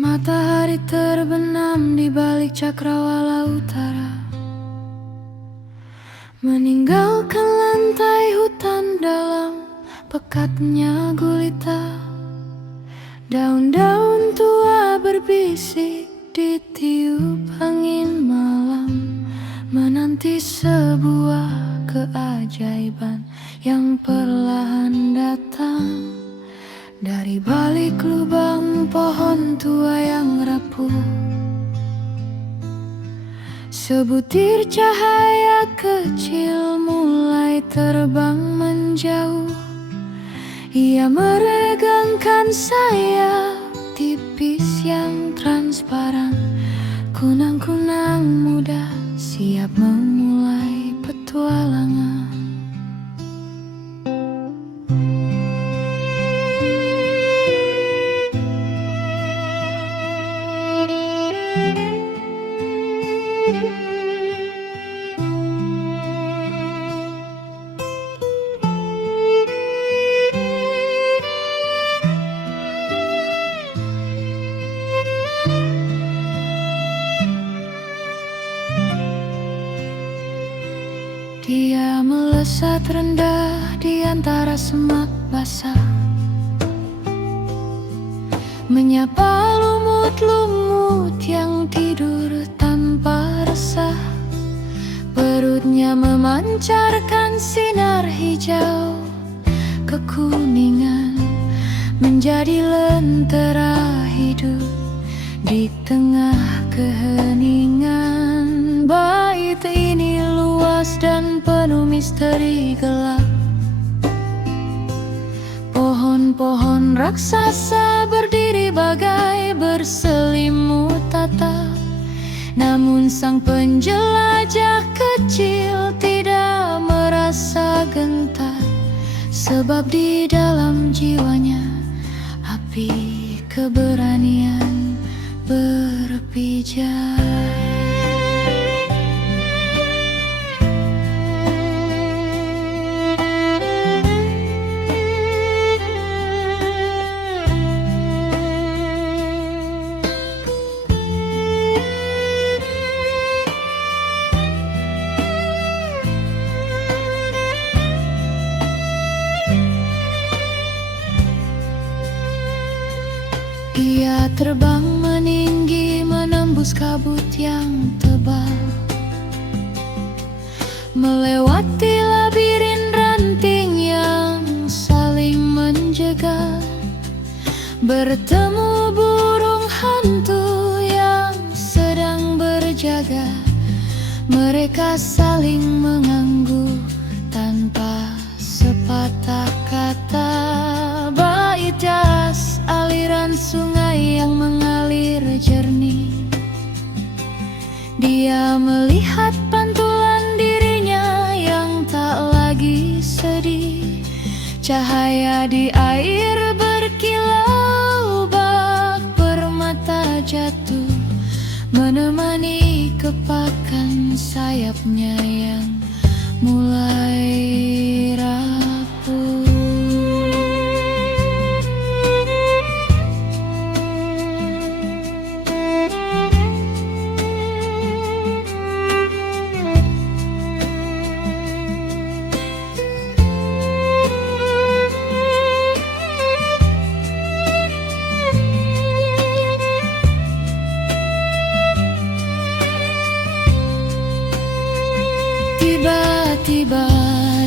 Matahari terbenam di balik cakrawala utara, meninggalkan lantai hutan dalam pekatnya gulita. Daun-daun tua berbisik ditiup angin malam, menanti sebuah keajaiban yang perlahan datang dari balik lubang pohon tua yang rapuh. Sebutir cahaya kecil mulai terbang menjauh. Ia meregangkan sayap tipis yang transparan, kunang-kunang muda siap memulai petualangan. Dia melesat rendah di antara semak basah, menyapa lumut-lumut yang tidur tanpa resah. Perutnya memancarkan sinar hijau kekuningan, menjadi lentera hidup di tengah keheningan. Bait ini luas dan penuh misteri gelap. Pohon-pohon raksasa berdiri bagai berselimut tatap, namun sang penjelajah kecil tidak merasa gentar, sebab di dalam jiwanya api keberanian berpijak. Ia terbang meninggi menembus kabut yang tebal, melewati labirin ranting yang saling menjegal, bertemu burung hantu yang sedang berjaga. Mereka saling mengangguk tanpa sepatah kata. Bait das aliran sungai yang mengalir jernih. Dia melihat pantulan dirinya yang tak lagi sedih. Cahaya di air berkilau, bak permata jatuh, menemani kepakan sayapnya yang mulai rapuh. Tiba-tiba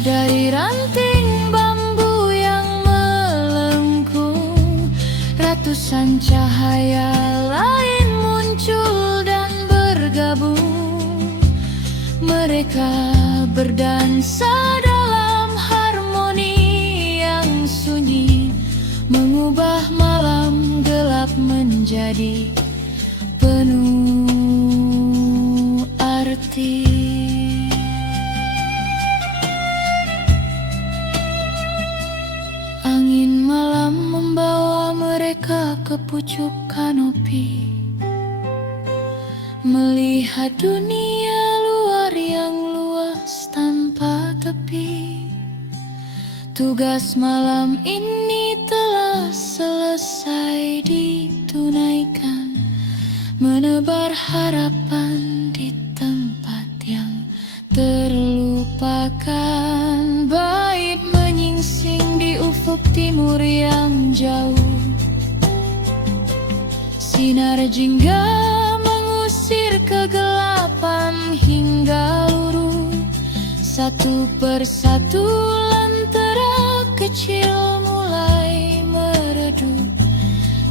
dari ranting bambu yang melengkung, ratusan cahaya lain muncul dan bergabung. Mereka berdansa dalam harmoni yang sunyi, mengubah malam gelap menjadi penuh arti. Angin malam membawa mereka ke pucuk kanopi, melihat dunia luar yang luas tanpa tepi. Tugas malam ini telah selesai ditunaikan. menebar harapan di tempat yang terlupakan. Bait menyingsing di ufuk timur yang jauh, sinar jingga mengusir kegelapan hingga luruh. Satu persatu lentera kecil mulai meredup,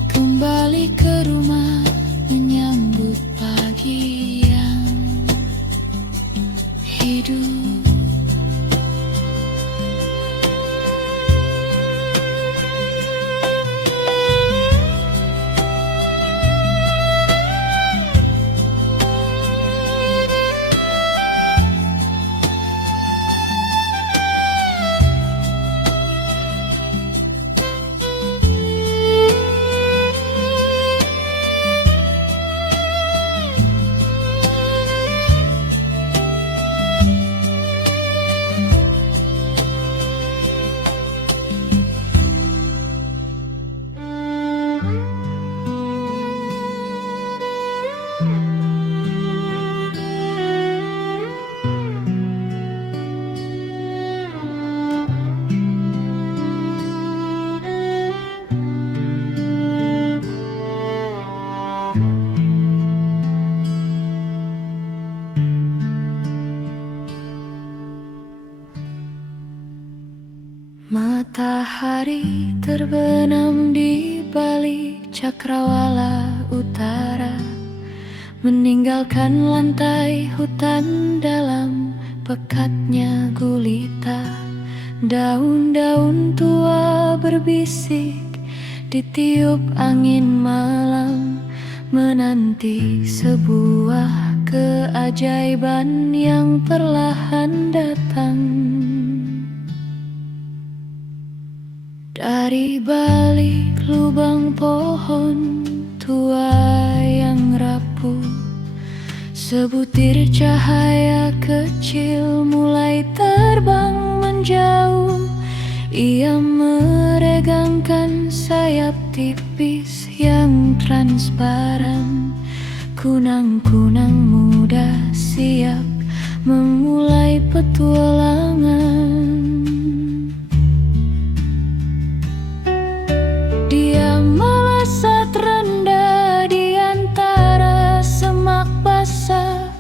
kembali ke rumah menyambut pagi yang hidup. Matahari terbenam di balik cakrawala utara, meninggalkan lantai hutan dalam pekatnya gulita. Daun-daun tua berbisik ditiup angin malam, menanti sebuah keajaiban yang perlahan datang. Dari balik lubang pohon tua yang rapuh, sebutir cahaya kecil mulai terbang menjauh. Ia meregangkan sayap tipis yang transparan. Kunang-kunang muda siap memulai petualangan. Dia melesat rendah di antara semak basah,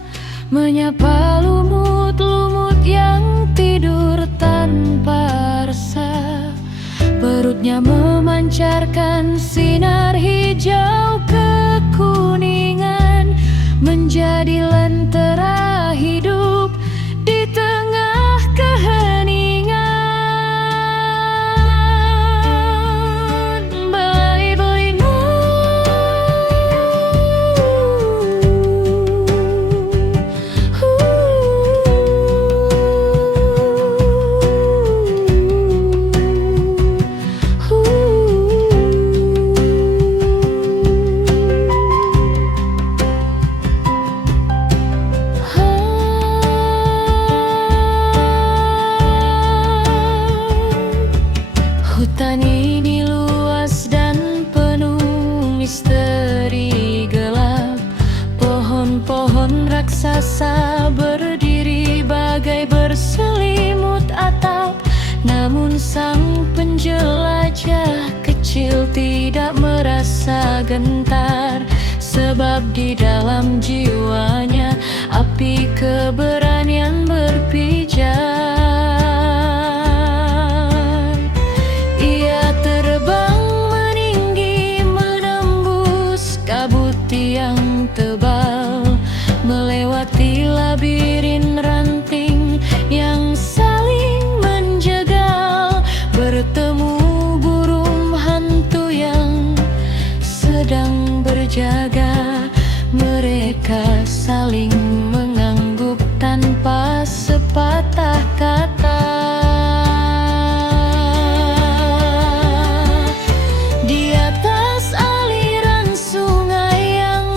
menyapa lumut-lumut yang tidur tanpa resah. Perutnya memancarkan sinar hijau kekuningan, menjadi lentera hidup di tengah keheningan. Hutan ini luas dan penuh misteri gelap. Pohon-pohon raksasa berdiri bagai berselimut atap. Namun sang penjelajah kecil tidak merasa gentar, sebab di dalam jiwanya api keberanian berpijar. Yang tebal, melewati labirin ranting yang saling menjegal, bertemu burung hantu yang sedang berjaga. Mereka saling mengangguk tanpa sepatah kata. Di atas aliran sungai yang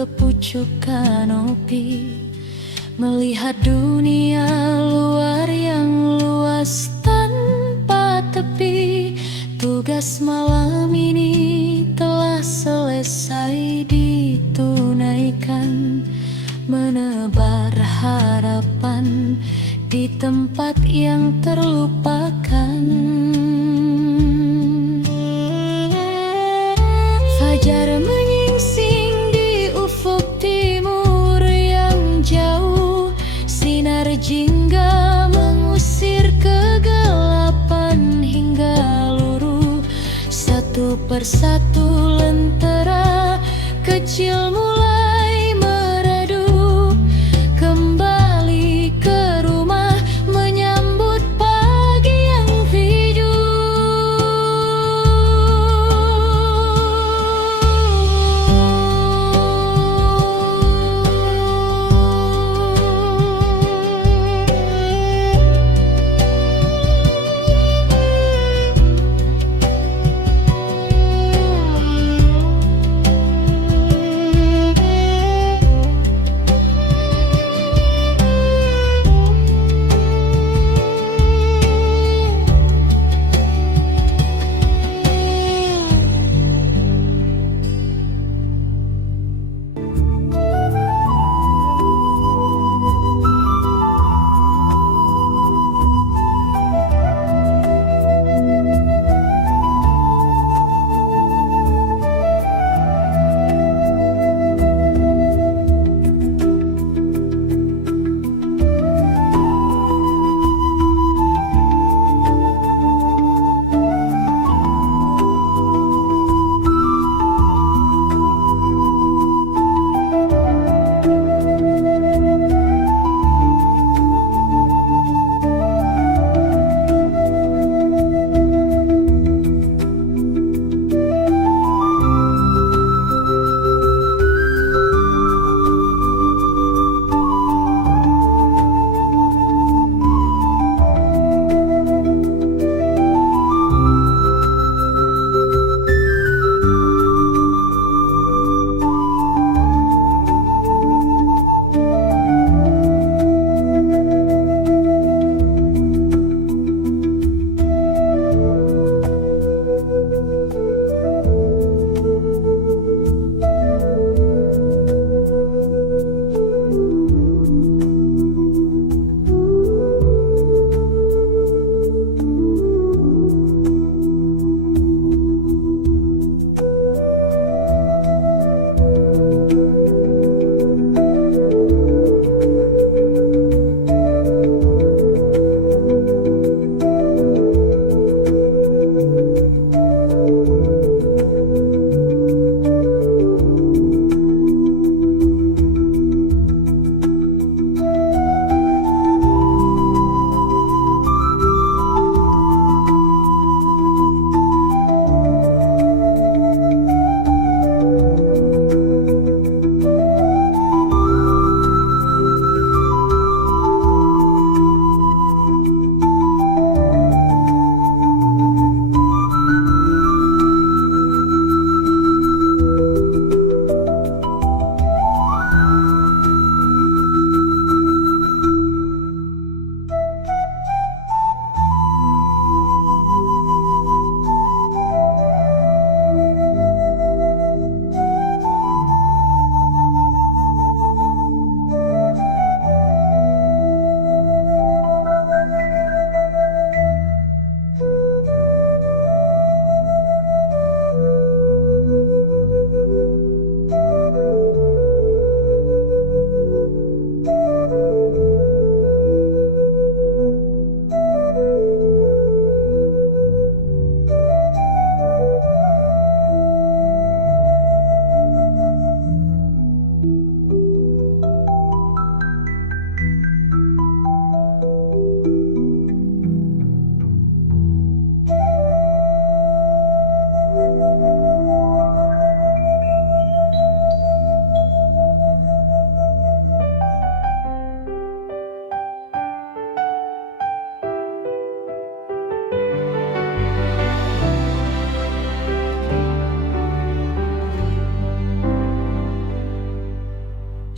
ke pucuk kanopi, melihat dunia luar yang luas tanpa tepi. Tugas malam ini telah selesai ditunaikan, menebar harapan di tempat yang terlupakan. Fajar menyingsing di ufuk timur yang jauh, sinar jingga mengusir kegelapan hingga luruh. Satu persatu lentera kecil mulai meredup, kembali ke rumah menyambut pagi yang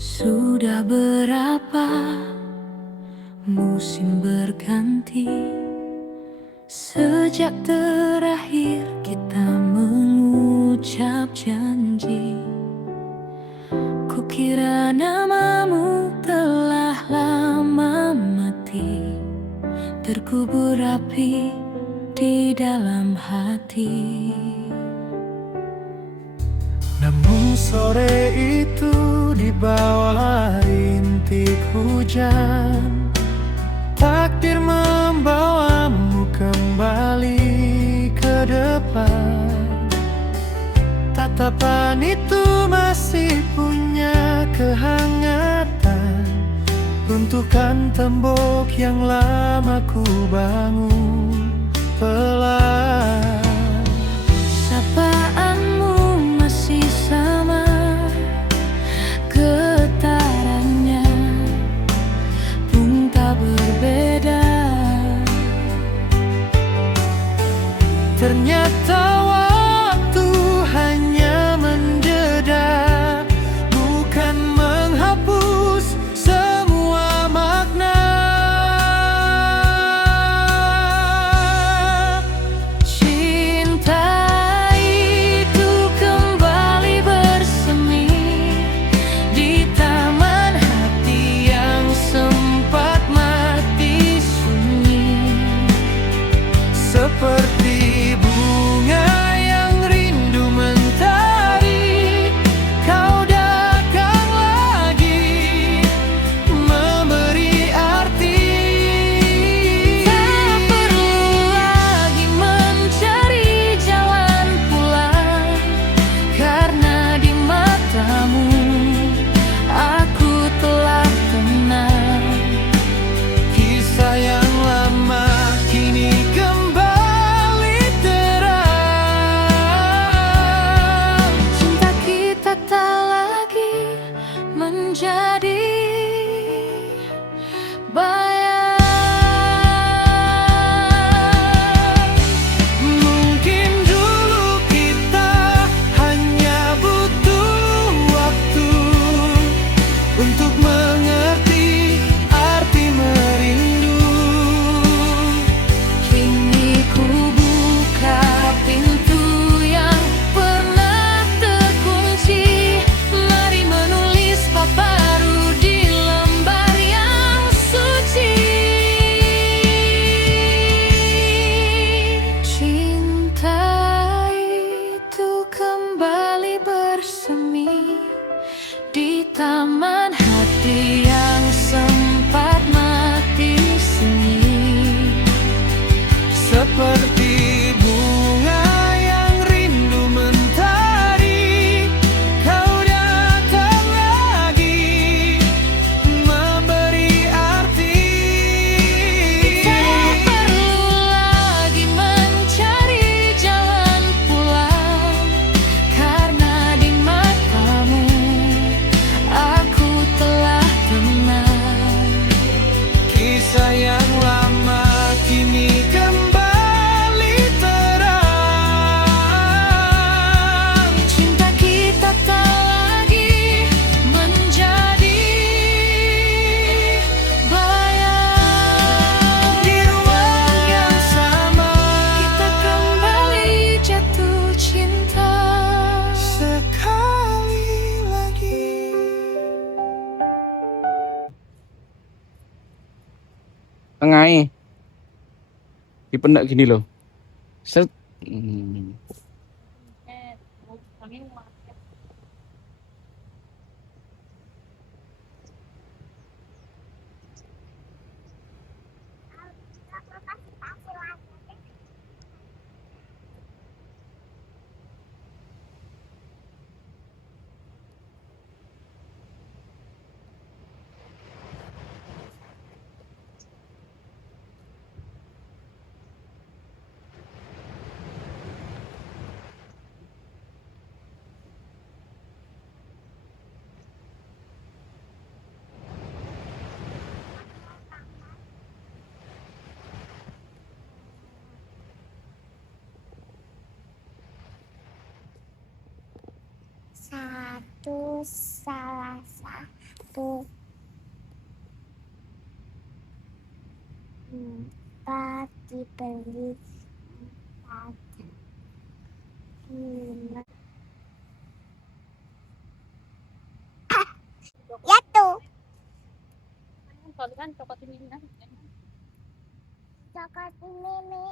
Sudah berapa musim berganti sejak terakhir kita mengucap janji. Kukira namamu telah lama mati, terkubur rapi di dalam hati. Namun sore itu di bawah rintik hujan, takdir membawamu kembali ke depan. Tatapan itu masih punya kehangatan, runtuhkan tembok yang lama ku bangun pelan. Sapaanmu masih sama, getarannya pun tak berbeda. Ternyata waktu hanya menjeda, bukan menghapus semua makna. Cinta itu kembali bersemi di taman hati yang sempat mati sunyi. Seperti bunga yang rindu mentari, kau datang lagi memberi arti. Tak perlu lagi mencari jalan pulang, karena di matamu aku telah tenang. Kisah yang lama kini kembali terang. Cinta kita tak lagi menjadi bayang. Mungkin dulu kita hanya butuh waktu untuk mengerti arti merindu. Kini ku buka pintu yang pernah terkunci. Mari menulis bab baru di lembar yang suci. Cinta itu kembali bersemi di taman hati yang sempat mati sunyi. Seperti bunga yang rindu mentari, kau datang lagi memberi arti. Tak perlu lagi mencari jalan pulang, karena di matamu aku telah tenang. Kisah yang lama kini kembali terang. Cinta kita tak lagi menjadi bayang. Di ruang yang sama Kita kembali jatuh cinta. sekali lagi. Tengahnya dipendak gini loh. Set. Hmm. Satu Salasa satu, empat dibeli empat, lima. Ya tuh. Coklat ini.